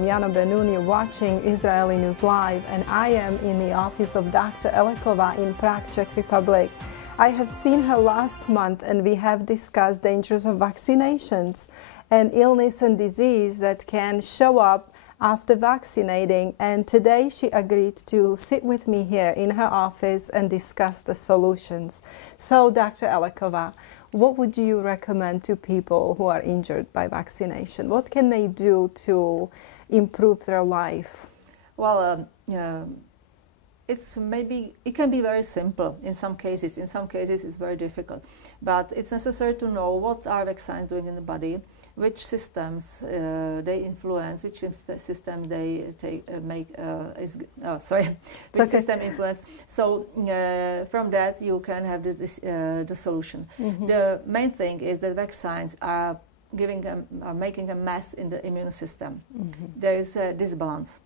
I'm Jana Benuni watching Israeli News Live, and I am in the office of Dr. Elekova in Prague, Czech Republic. I have seen her last month and we have discussed dangers of vaccinations and illness and disease that can show up after vaccinating, and today she agreed to sit with me here in her office and discuss the solutions. So, Dr. Elekova, what would you recommend to people who are injured by vaccination? What can they do to improve their life? Well, it can be very simple in some cases. In some cases, it's very difficult. But it's necessary to know what are vaccines doing in the body, which systems they influence, which system they system influence. So from that you can have the solution. Mm-hmm. The main thing is that vaccines are making a mess in the immune system. Mm-hmm. There is a disbalance.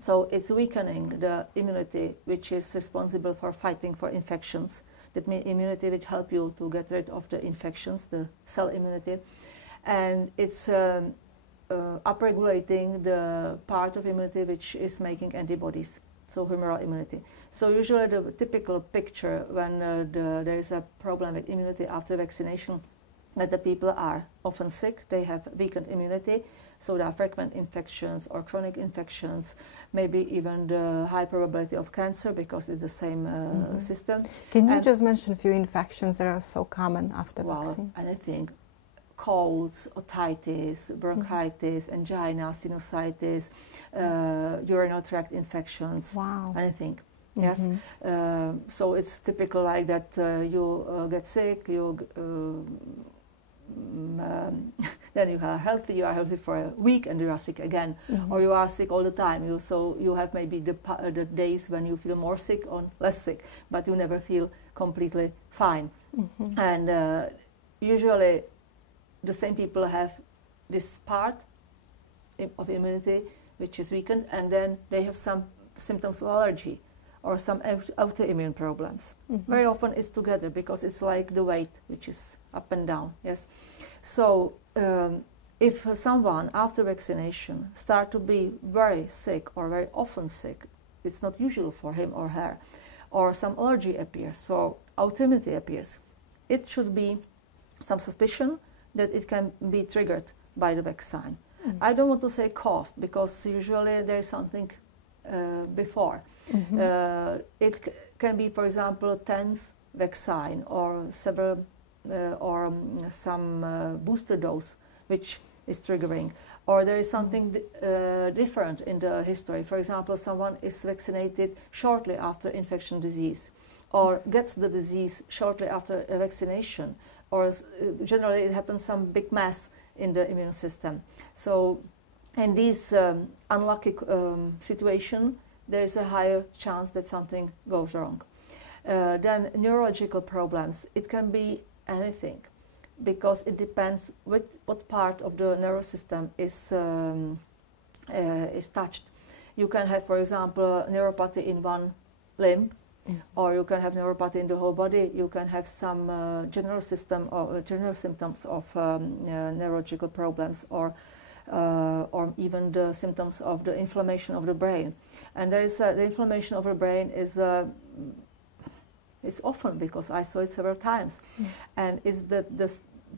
So it's weakening the immunity, which is responsible for fighting for infections. That means immunity which help you to get rid of the infections, the cell immunity. And it's upregulating the part of immunity which is making antibodies, so humoral immunity. So usually the typical picture when there is a problem with immunity after vaccination, that the people are often sick, they have weakened immunity, so there are frequent infections or chronic infections, maybe even the high probability of cancer because it's the same system. Can you just mention a few infections that are so common after vaccines? And I think colds, otitis, bronchitis, angina, sinusitis, urinary tract infections, anything. Yes. So it's typical like that. You get sick, then you are healthy for a week and you are sick again, or you are sick all the time. So you have maybe the days when you feel more sick or less sick, but you never feel completely fine. And usually the same people have this part of immunity which is weakened, and then they have some symptoms of allergy or some autoimmune problems. Very often it's together because it's like the weight which is up and down. Yes. So if someone after vaccination start to be very sick or very often sick, it's not usual for him or her, or some allergy appears, so autoimmunity appears, it should be some suspicion that it can be triggered by the vaccine. I don't want to say caused because usually there is something before. It can be, for example, a 10th vaccine or several some booster dose which is triggering, or there is something different in the history. For example, someone is vaccinated shortly after infection disease, or gets the disease shortly after a vaccination, or generally it happens some big mass in the immune system. So in this unlucky situation, there is a higher chance that something goes wrong. Then neurological problems, it can be anything, because it depends what part of the nervous system is touched. You can have, for example, neuropathy in one limb, or you can have neuropathy in the whole body. You can have some general system or general symptoms of neurological problems, or even the symptoms of the inflammation of the brain. And there is the inflammation of the brain is it's often, because I saw it several times, and it's the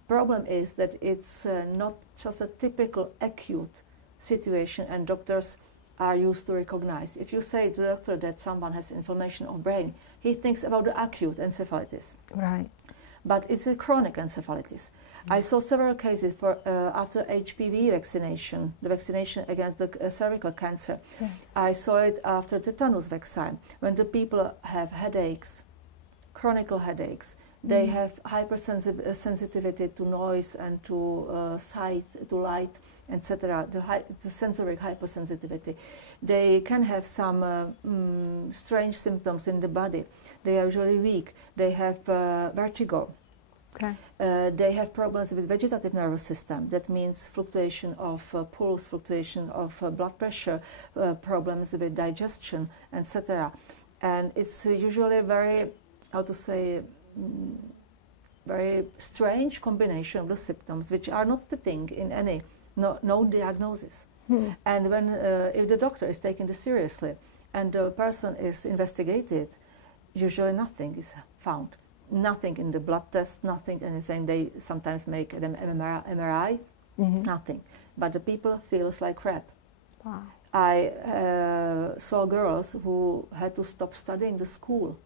problem is that it's not just a typical acute situation, and doctors are used to recognize. If you say to the doctor that someone has inflammation of brain, he thinks about the acute encephalitis. Right. But it's a chronic encephalitis. I saw several cases for after HPV vaccination, the vaccination against the cervical cancer. Yes. I saw it after tetanus vaccine, when the people have headaches, chronic headaches. They have hypersensitivity to noise and to sight, to light, etc. The sensory hypersensitivity. They can have some strange symptoms in the body. They are usually weak. They have vertigo. Okay. They have problems with vegetative nervous system. That means fluctuation of pulse, fluctuation of blood pressure, problems with digestion, etc. And it's usually very, how to say, very strange combination of the symptoms which are not fitting in any no diagnosis. And when if the doctor is taking this seriously and the person is investigated, usually nothing is found. Nothing in the blood test, nothing, anything. They sometimes make an MRI, nothing. But the people feels like crap. Wow. I saw girls who had to stop studying the school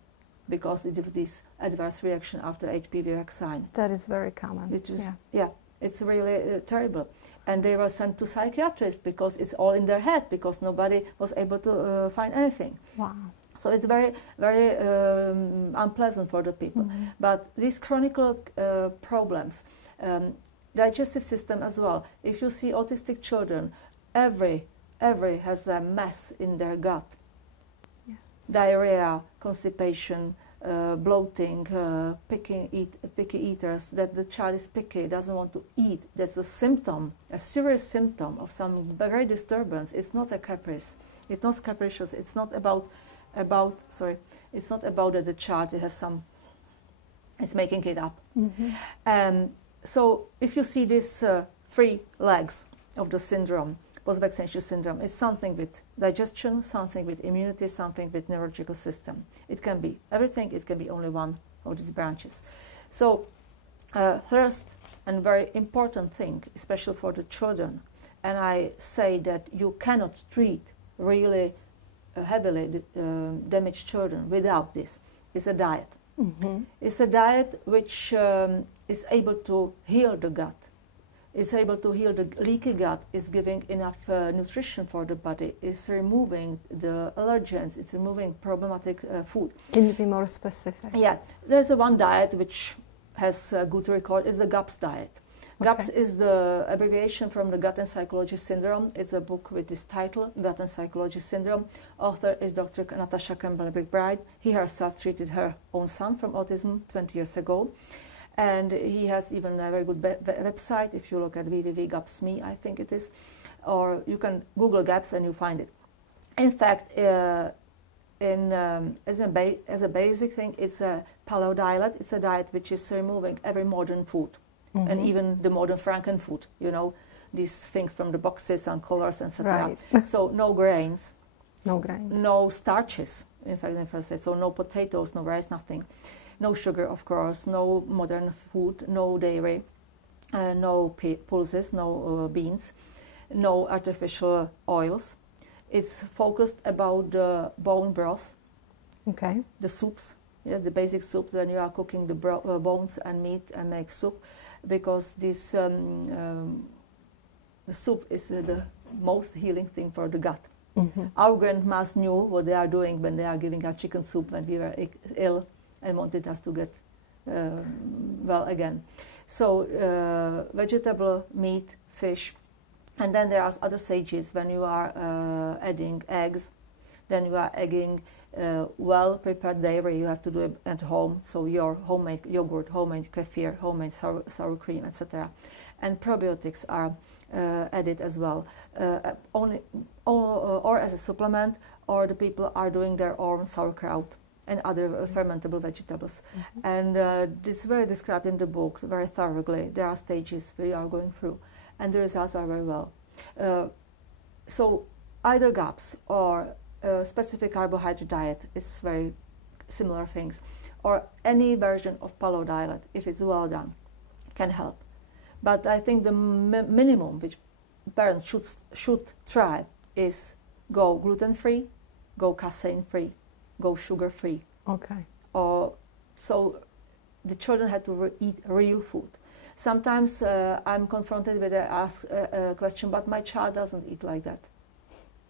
because of this adverse reaction after HPV vaccine. That is very common. Which is, yeah, it's really terrible. And they were sent to psychiatrists because it's all in their head, because nobody was able to find anything. Wow. So it's very, very unpleasant for the people. But these chronic problems, digestive system as well. If you see autistic children, every has a mess in their gut. Yes. Diarrhea, constipation, bloating, picky eaters, that the child is picky, doesn't want to eat. That's a symptom, a serious symptom of some very disturbance. It's not a caprice. It's not capricious. It's not about it's not about that the child has some, it's making it up. So if you see these 3 legs of the syndrome, post-vaccination syndrome, it's something with digestion, something with immunity, something with neurological system. It can be everything, it can be only one of these branches. So first and very important thing, especially for the children, and I say that you cannot treat really heavily damaged children without this, is a diet. It's a diet which is able to heal the gut. It's able to heal the leaky gut, is giving enough nutrition for the body, is removing the allergens, it's removing problematic food. Can you be more specific? Yeah, there's one diet which has a good record, is the GAPS diet. Okay. GAPS is the abbreviation from the Gut and Psychology Syndrome. It's a book with this title, Gut and Psychology Syndrome. Author is Dr. Natasha Campbell-McBride. He herself treated her own son from autism 20 years ago. And he has even a very good website. If you look at www.gaps.me, I think it is, or you can Google GAPS and you find it. In fact, as a basic thing, it's a paleo diet. It's a diet which is removing every modern food, and even the modern Frankenfood. You know, these things from the boxes and colors, etc. Right. So no grains, no starches. In fact, in the first stage, so no potatoes, no rice, nothing. No sugar, of course, no modern food, no dairy, no pulses, no beans, no artificial oils. It's focused about the bone broth, the soups, the basic soup when you are cooking the bones and meat and make soup, because this the soup is the most healing thing for the gut. Our grandmas knew what they are doing when they are giving us chicken soup when we were ill, and wanted us to get well again. So vegetable, meat, fish, and then there are other stages when you are adding eggs, then you are adding well-prepared dairy. You have to do it at home, so your homemade yogurt, homemade kefir, homemade sour cream, etc. And probiotics are added as well, or as a supplement, or the people are doing their own sauerkraut and other fermentable vegetables. And it's very described in the book, very thoroughly. There are stages we are going through, and the results are very well. So either GAPS or specific carbohydrate diet is very similar things, or any version of paleo diet, if it's well done, can help. But I think the minimum which parents should try is go gluten-free, go casein-free, go sugar-free. Or so the children had to eat real food. Sometimes I'm confronted with a question, but my child doesn't eat like that.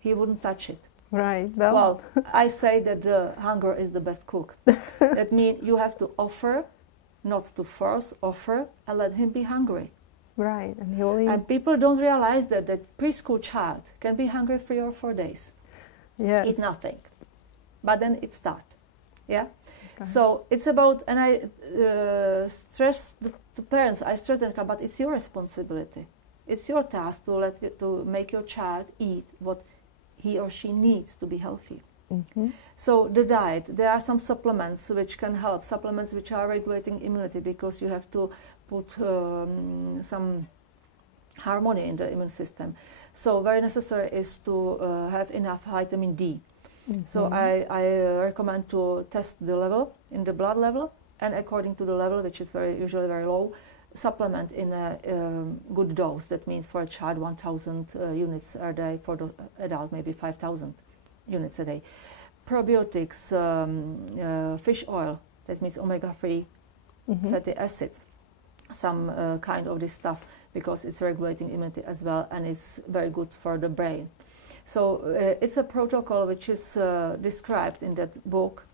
He wouldn't touch it. Right. Well, I say that hunger is the best cook. That means you have to offer, not to force, offer, and let him be hungry. Right. And people don't realize that the preschool child can be hungry 3 or 4 days. Yes. Eat nothing. But then it starts. Yeah? So it's about, and I stress the parents, I stress them, but it's your responsibility. It's your task to make your child eat what he or she needs to be healthy. So the diet, there are some supplements which can help, supplements which are regulating immunity, because you have to put some harmony in the immune system. So very necessary is to have enough vitamin D. So I recommend to test the level in the blood level, and according to the level, which is usually very low, supplement in a good dose. That means for a child 1,000 units a day, for the adult maybe 5,000 units a day. Probiotics, fish oil, that means omega-3 fatty acids, some kind of this stuff, because it's regulating immunity as well, and it's very good for the brain. So it's a protocol which is described in that book.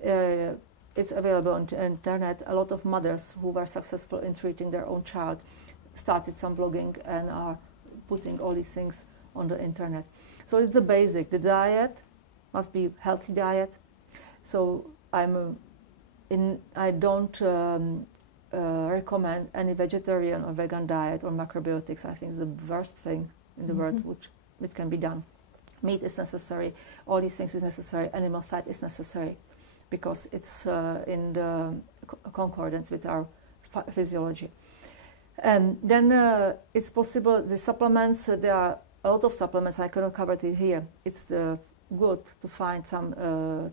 It's available on the internet. A lot of mothers who were successful in treating their own child started some blogging and are putting all these things on the internet. So it's the basic. The diet must be healthy diet. So I don't recommend any vegetarian or vegan diet or macrobiotics. I think it's the worst thing in the world which can be done. Meat is necessary. All these things is necessary. Animal fat is necessary, because it's in the concordance with our physiology. And then it's possible, the supplements, there are a lot of supplements, I cannot cover it here. It's good to find some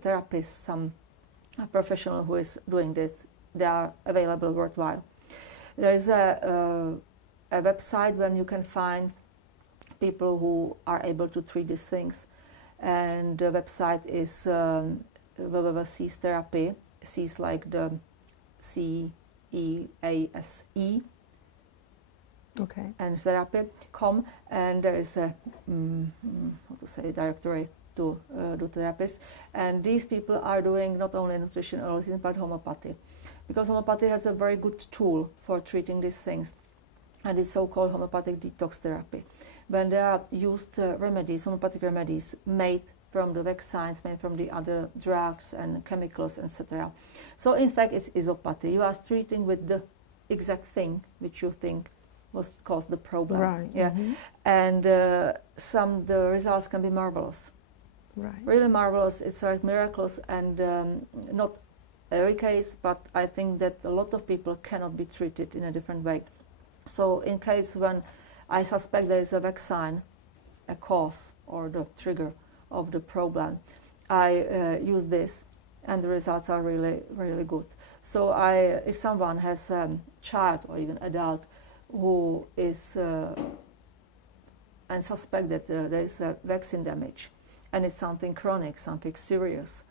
therapist, some professional who is doing this. They are available worldwide. There is a website where you can find people who are able to treat these things. And the website is www.cease therapy, cease like the CEASE, okay, and therapy.com, and there is a directory to do therapists. And these people are doing not only nutrition or autism, but homeopathy, because homeopathy has a very good tool for treating these things, and it's so-called homeopathic detox therapy. When there are used remedies, homeopathic remedies made from the vaccines, made from the other drugs and chemicals, etc. So in fact it's isopathy. You are treating with the exact thing which you think was caused the problem. Right. Yeah. And the results can be marvelous. Right. Really marvelous. It's like miracles, and not every case, but I think that a lot of people cannot be treated in a different way. So in case when I suspect there is a vaccine, a cause or the trigger of the problem, I use this, and the results are really, really good. So if someone has a child or even adult who is and suspect that there is a vaccine damage, and it's something chronic, something serious,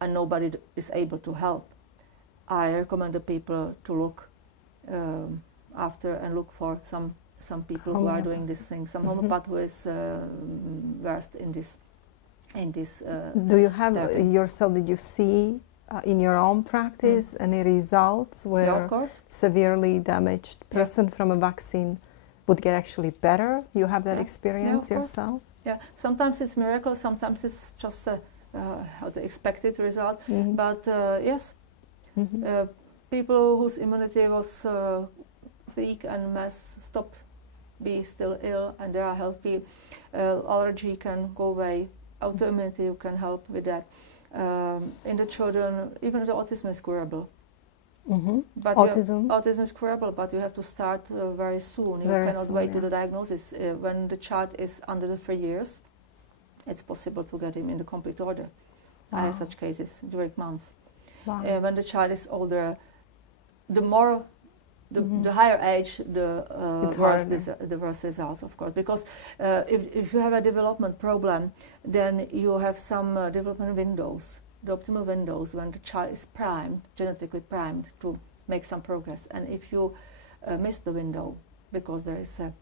and nobody is able to help, I recommend the people to look after and look for some people who are doing this thing, some homeopath who is versed in this. Do you have yourself, did you see in your own practice any results where yeah, of course, severely damaged person from a vaccine would get actually better? You have that experience yourself? Yeah, sometimes it's miracle, sometimes it's just how the expected result, but yes, people whose immunity was weak and stop be still ill, and they are healthy. Allergy can go away. Autoimmunity, you can help with that. In the children, even the autism is curable. But autism is curable, but you have to start very soon. You cannot wait to the diagnosis. When the child is under 3 years, it's possible to get him in the complete order. Wow. I have such cases during months. Wow. When the child is older, the higher age, the worse results, of course. Because if you have a development problem, then you have some development windows, the optimal windows when the child is primed, genetically primed to make some progress. And if you miss the window because there is a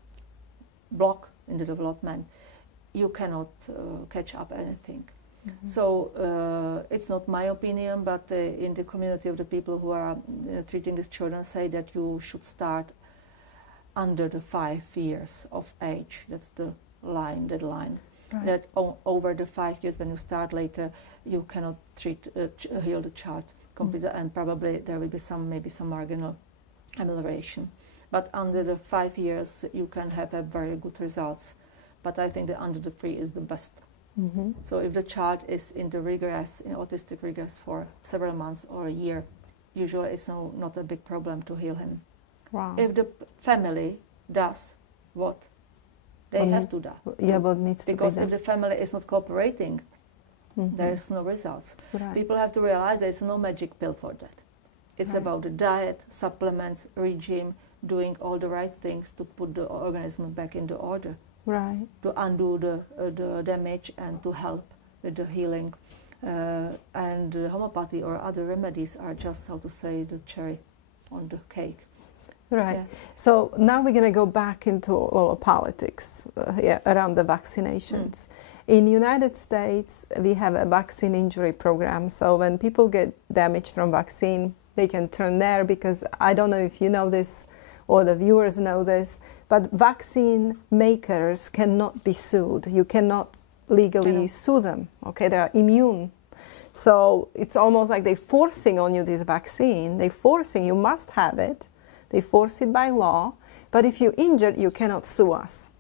block in the development, you cannot catch up anything. So it's not my opinion, but in the community of the people who are treating these children say that you should start under the 5 years of age. That's the deadline. Right. That over the 5 years, when you start later, you cannot heal the child completely, and probably there will be maybe some marginal amelioration. But under the 5 years, you can have a very good results. But I think that under the 3 is the best. So if the child is in autistic regress for several months or a year, usually it's not a big problem to heal him. Wow. If the family does what They have to die. Yeah, but needs to be done. Because if the family is not cooperating, there is no results. Right. People have to realize there is no magic pill for that. It's about the diet, supplements, regime, doing all the right things to put the organism back into order. Right. To undo the damage and to help with the healing. And homeopathy or other remedies are just, how to say, the cherry on the cake. Right. Yeah. So now we're going to go back into all politics around the vaccinations. In United States, we have a vaccine injury program. So when people get damage from vaccine, they can turn there, because I don't know if you know this or the viewers know this, but vaccine makers cannot be sued. You cannot legally sue them. Okay, they are immune. So it's almost like they're forcing on you this vaccine. They're forcing, you must have it. They force it by law, but if you're injured, you cannot sue us.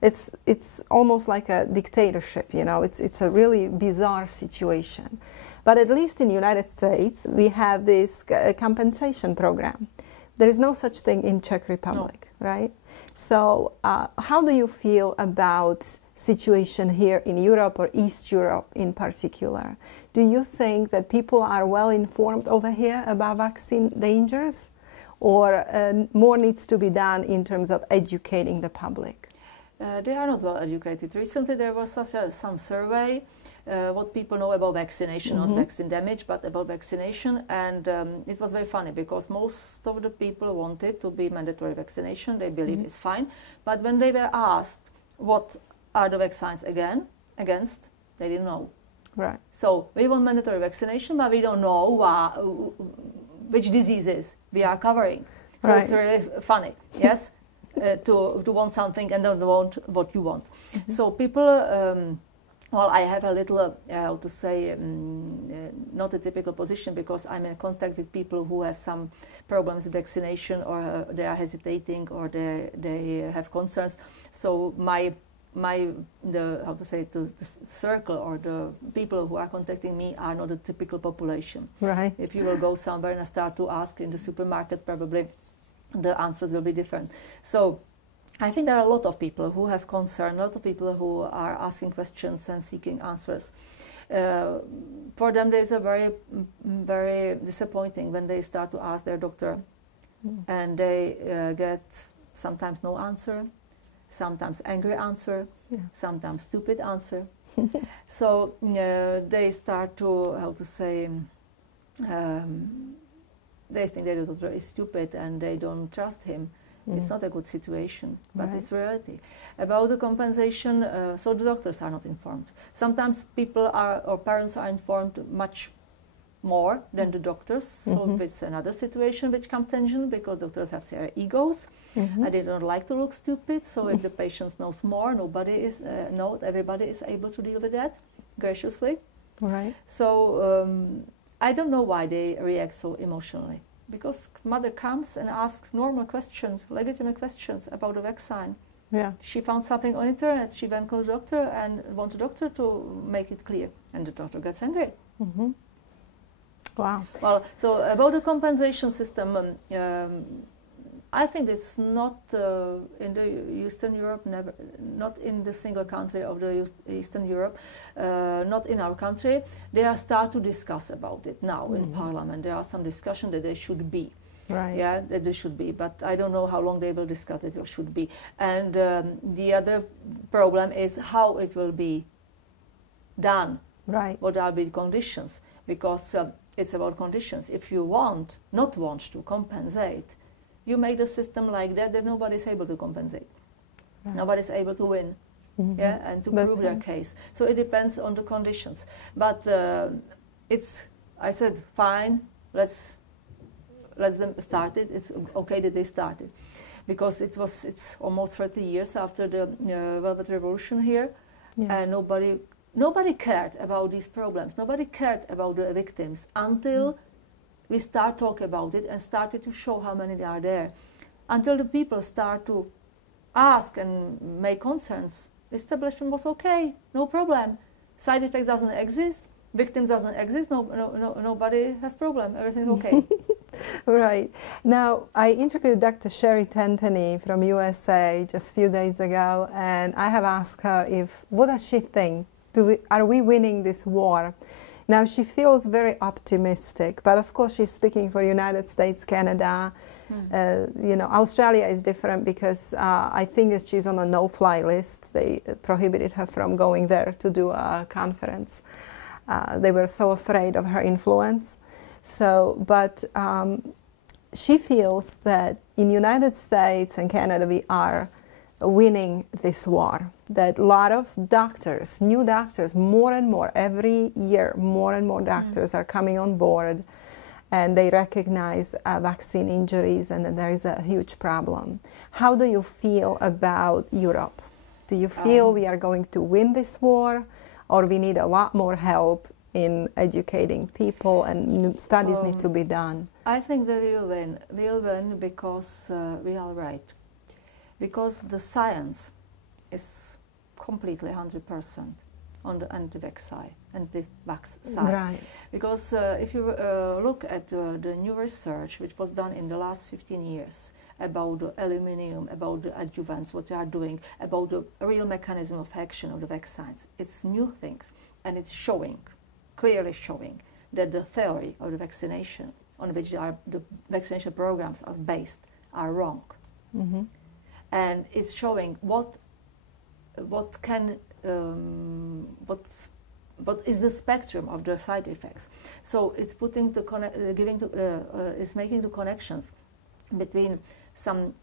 It's almost like a dictatorship, you know. It's a really bizarre situation. But at least in the United States, we have this compensation program. There is no such thing in Czech Republic, right? So how do you feel about situation here in Europe or East Europe in particular? Do you think that people are well informed over here about vaccine dangers? Or more needs to be done in terms of educating the public? They are not well educated. Recently there was some survey what people know about vaccination, not vaccine damage, but about vaccination, and it was very funny because most of the people wanted to be mandatory vaccination. They believe it's fine, but when they were asked what are the vaccines against, they didn't know. Right. So we want mandatory vaccination, but we don't know which diseases we are covering. So it's really funny, yes, to want something and don't want what you want. So people, well, I have a little, how to say, not a typical position, because I'm in contact with people who have some problems with vaccination, or they are hesitating, or they have concerns. So the circle or the people who are contacting me are not a typical population. Right. If you will go somewhere and start to ask in the supermarket, probably the answers will be different. So I think there are a lot of people who have concern, a lot of people who are asking questions and seeking answers. For them, there is a very, very disappointing when they start to ask their doctor, and they get sometimes no answer, sometimes angry answer, sometimes stupid answer. So they start to, how to say, they think that the doctor is stupid and they don't trust him. It's not a good situation, but it's reality. About the compensation, so the doctors are not informed. Sometimes people are, or parents are informed much more than the doctors. So it's another situation which comes tension, because doctors have their egos and they don't like to look stupid. So if the patient knows more, not everybody is able to deal with that graciously. Right. So I don't know why they react so emotionally. Because mother comes and asks normal questions, legitimate questions about the vaccine. Yeah. She found something on internet. She went to the doctor and want the doctor to make it clear, and the doctor gets angry. Wow. Well, so about the compensation system, I think it's not in the Eastern Europe, not in the single country of the Eastern Europe, not in our country. They are start to discuss about it now in Parliament. There are some discussion that they should be. Right. Yeah, that they should be, but I don't know how long they will discuss it or should be. And the other problem is how it will be done. Right. What are the conditions? Because it's about conditions. If you not want to compensate, you make the system like that nobody is able to compensate. Right. Nobody is able to win, and to prove their case. So it depends on the conditions. But I said, fine, let's them start it. It's okay that they started, because it's almost 30 years after the Velvet Revolution here, and nobody cared about these problems. Nobody cared about the victims until we start talking about it and started to show how many are there. Until the people start to ask and make concerns, establishment was okay, no problem. Side effects doesn't exist. victims doesn't exist, nobody has problem, everything's okay. Right. Now, I interviewed Dr. Sherry Tenpenny from USA just a few days ago, and I have asked her what does she think? Are we winning this war? Now, she feels very optimistic, but of course she's speaking for United States, Canada. You know, Australia is different because I think that she's on a no-fly list. They prohibited her from going there to do a conference. They were so afraid of her influence. So, but she feels that in United States and Canada we are winning this war. That a lot of doctors, new doctors, more and more, every year, more and more doctors are coming on board, and they recognize vaccine injuries and that there is a huge problem. How do you feel about Europe? Do you feel we are going to win this war, or we need a lot more help in educating people and studies need to be done? I think that we will win. We will win because we are right. Because the science is completely 100% on the anti-vax side. Right. Because if you look at the new research which was done in the last 15 years about the aluminium, about the adjuvants, what they are doing, about the real mechanism of action of the vaccines, it's new things, and it's showing, clearly showing, that the theory of the vaccination on which the vaccination programs are based are wrong. And it's showing what is the spectrum of the side effects. So it's putting the it's making the connections between some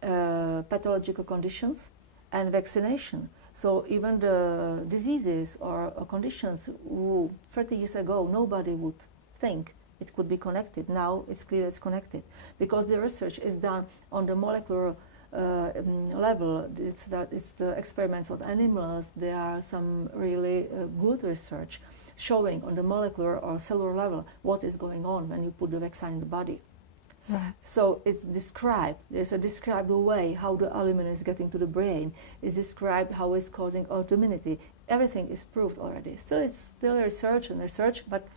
pathological conditions and vaccination. So even the diseases or conditions who 30 years ago nobody would think it could be connected. Now it's clear it's connected because the research is done on the molecular level. It's the experiments on animals. There are some really good research showing on the molecular or cellular level what is going on when you put the vaccine in the body. Right. So it's described. There's a described way how the aluminum is getting to the brain. It's described how it's causing autoimmunity. Everything is proved already. It's still research, but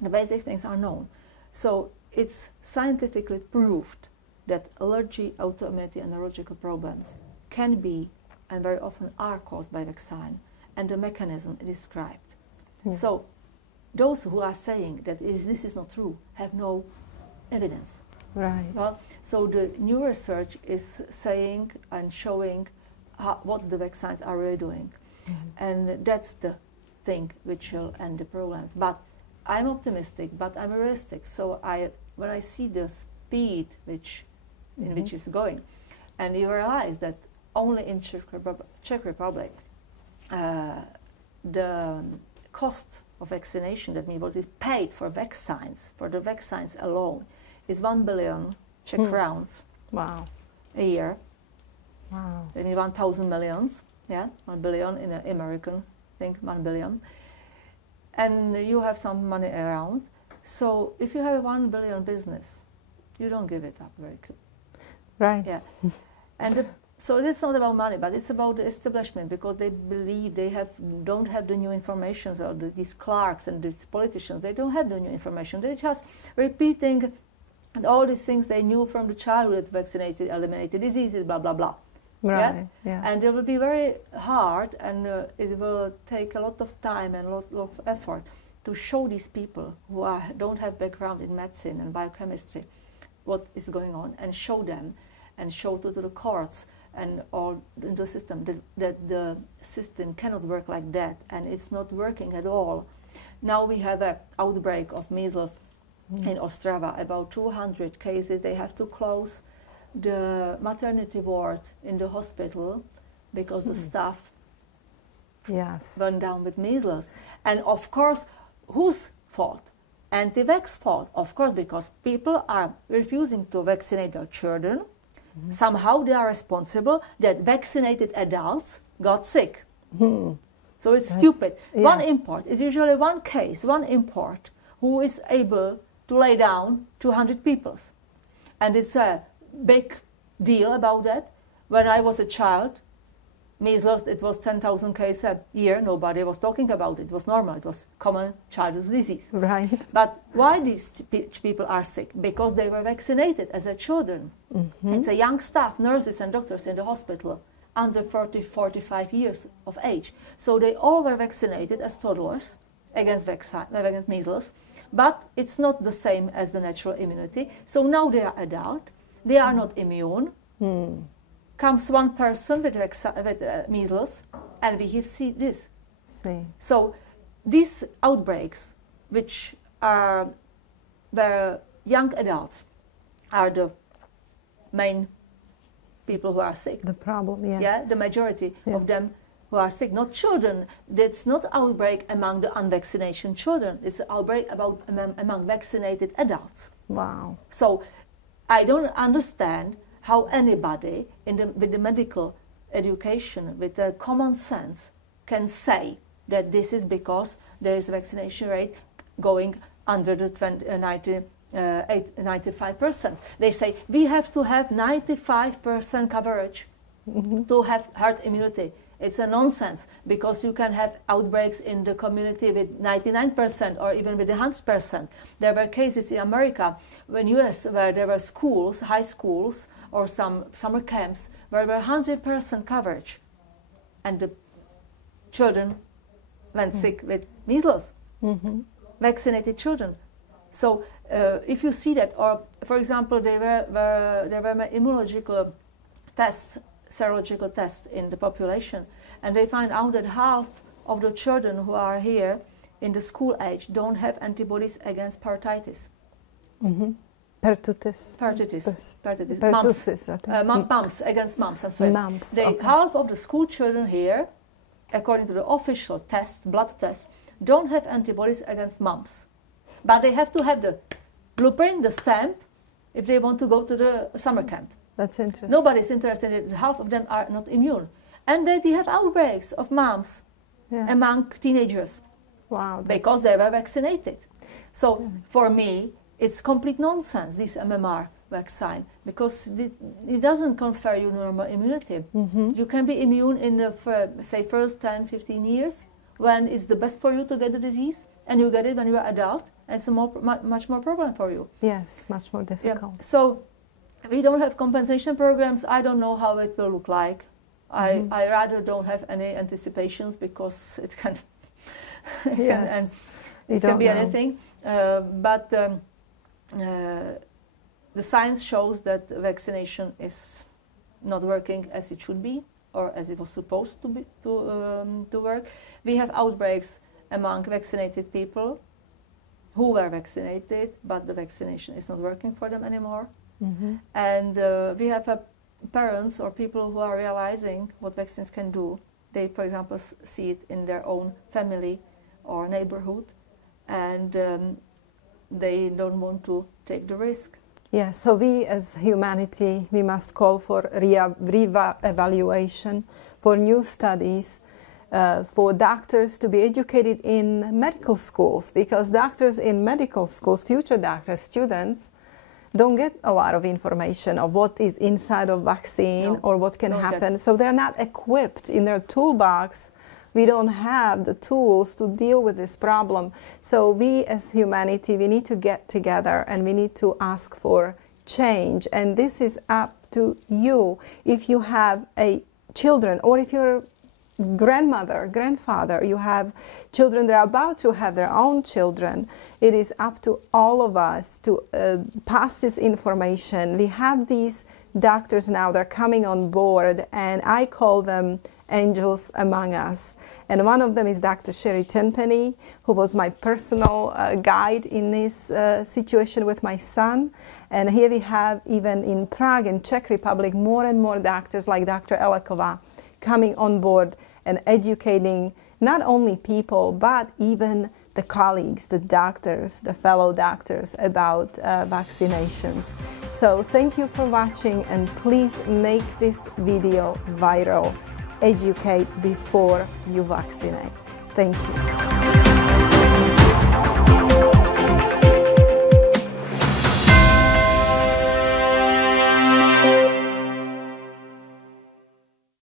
the basic things are known. So it's scientifically proved that allergy, autoimmunity, and neurological problems can be, and very often are, caused by vaccine, and the mechanism is described. So those who are saying that this is not true have no evidence. Right. Well, so the new research is saying and showing what the vaccines are really doing. And that's the thing which will end the problems. But I'm optimistic, but I'm realistic. So when I see the speed in which it's going, and you realize that only in Czech Republic, the cost of vaccination, that means what is paid for vaccines, for the vaccines alone, is 1 billion Czech crowns. Wow. A year. Wow. That means 1,000 millions. Yeah, 1 billion in an American thing, 1 billion. And you have some money around. So if you have a 1 billion business, you don't give it up very quick. Right. Yeah. And so it's not about money, but it's about the establishment, because they believe they don't have the new information. So these clerks and these politicians, they don't have the new information. They're just repeating all these things they knew from the childhood: vaccinated, eliminated diseases, blah blah blah. Right. Yeah. And it will be very hard, and it will take a lot of time and a lot of effort to show these people who don't have background in medicine and biochemistry what is going on, and show them, and show to the courts and all in the system that the system cannot work like that, and it's not working at all. Now we have an outbreak of measles in Ostrava, about 200 cases. They have to close the maternity ward in the hospital because the staff went down with measles. And of course, whose fault? Anti-vax fault, of course, because people are refusing to vaccinate their children. Somehow they are responsible that vaccinated adults got sick. So it's stupid. One import is usually one case, one import, who is able to lay down 200 people. And it's a big deal about that. When I was a child, measles, it was 10,000 cases a year. Nobody was talking about it. It was normal. It was common childhood disease. Right. But why these people are sick? Because they were vaccinated as a children. It's a young staff, nurses and doctors in the hospital under 40, 45 years of age. So they all were vaccinated as toddlers against measles. But it's not the same as the natural immunity. So now they are adult. They are not immune. Comes one person with measles, and we see this. So these outbreaks, which are where young adults are the main people who are sick. The problem, yeah. Yeah, the majority of them who are sick, not children. It's not outbreak among the unvaccinated children. It's an outbreak among vaccinated adults. Wow. So I don't understand how anybody with the medical education, with the common sense, can say that this is because there is a vaccination rate going under the 95%. They say we have to have 95% coverage to have herd immunity. It's a nonsense, because you can have outbreaks in the community with 99% or even with 100%. There were cases in America, in US, where there were schools, high schools, or some summer camps, where there were 100% coverage. And the children went sick with measles, vaccinated children. So if you see that, or for example, there were immunological tests, serological tests in the population, and they find out that half of the children who are here in the school age don't have antibodies against pertussis. Pertussis. Pertussis, I think. Mumps, against mumps, I'm sorry. Mumps, Half of the school children here, according to the official test, blood test, don't have antibodies against mumps. But they have to have the blueprint, the stamp, if they want to go to the summer camp. That's interesting. Nobody's interested in it. Half of them are not immune. And then we have outbreaks of mumps among teenagers. Wow. Because they were vaccinated. So for me, it's complete nonsense, this MMR vaccine, because it doesn't confer you normal immunity. You can be immune in the, say, first 10, 15 years, when it's the best for you to get the disease, and you get it when you are adult, and it's much more problem for you. Yes, much more difficult. Yeah. So we don't have compensation programs. I don't know how it will look like. I rather don't have any anticipations, because it can, it can be anything. But the science shows that vaccination is not working as it should be, or as it was supposed to be to work. We have outbreaks among vaccinated people who were vaccinated, but the vaccination is not working for them anymore. And we have parents or people who are realizing what vaccines can do. They, for example, see it in their own family or neighborhood, and they don't want to take the risk. Yeah, so we as humanity, we must call for re-evaluation, for new studies, for doctors to be educated in medical schools, because doctors in medical schools, future doctors, students, don't get a lot of information of what is inside of vaccine or what can happen. So they're not equipped in their toolbox. We don't have the tools to deal with this problem. So we as humanity, we need to get together and we need to ask for change. And this is up to you. If you have children, or if you're grandmother, grandfather, you have children that are about to have their own children, it is up to all of us to pass this information. We have these doctors now, they're coming on board, and I call them angels among us. And one of them is Dr. Sherry Tenpenny, who was my personal guide in this situation with my son. And here we have, even in Prague, in Czech Republic, more and more doctors like Dr. Elekova coming on board and educating not only people, but even the colleagues, the doctors, the fellow doctors about vaccinations. So thank you for watching, and please make this video viral. Educate before you vaccinate. Thank you.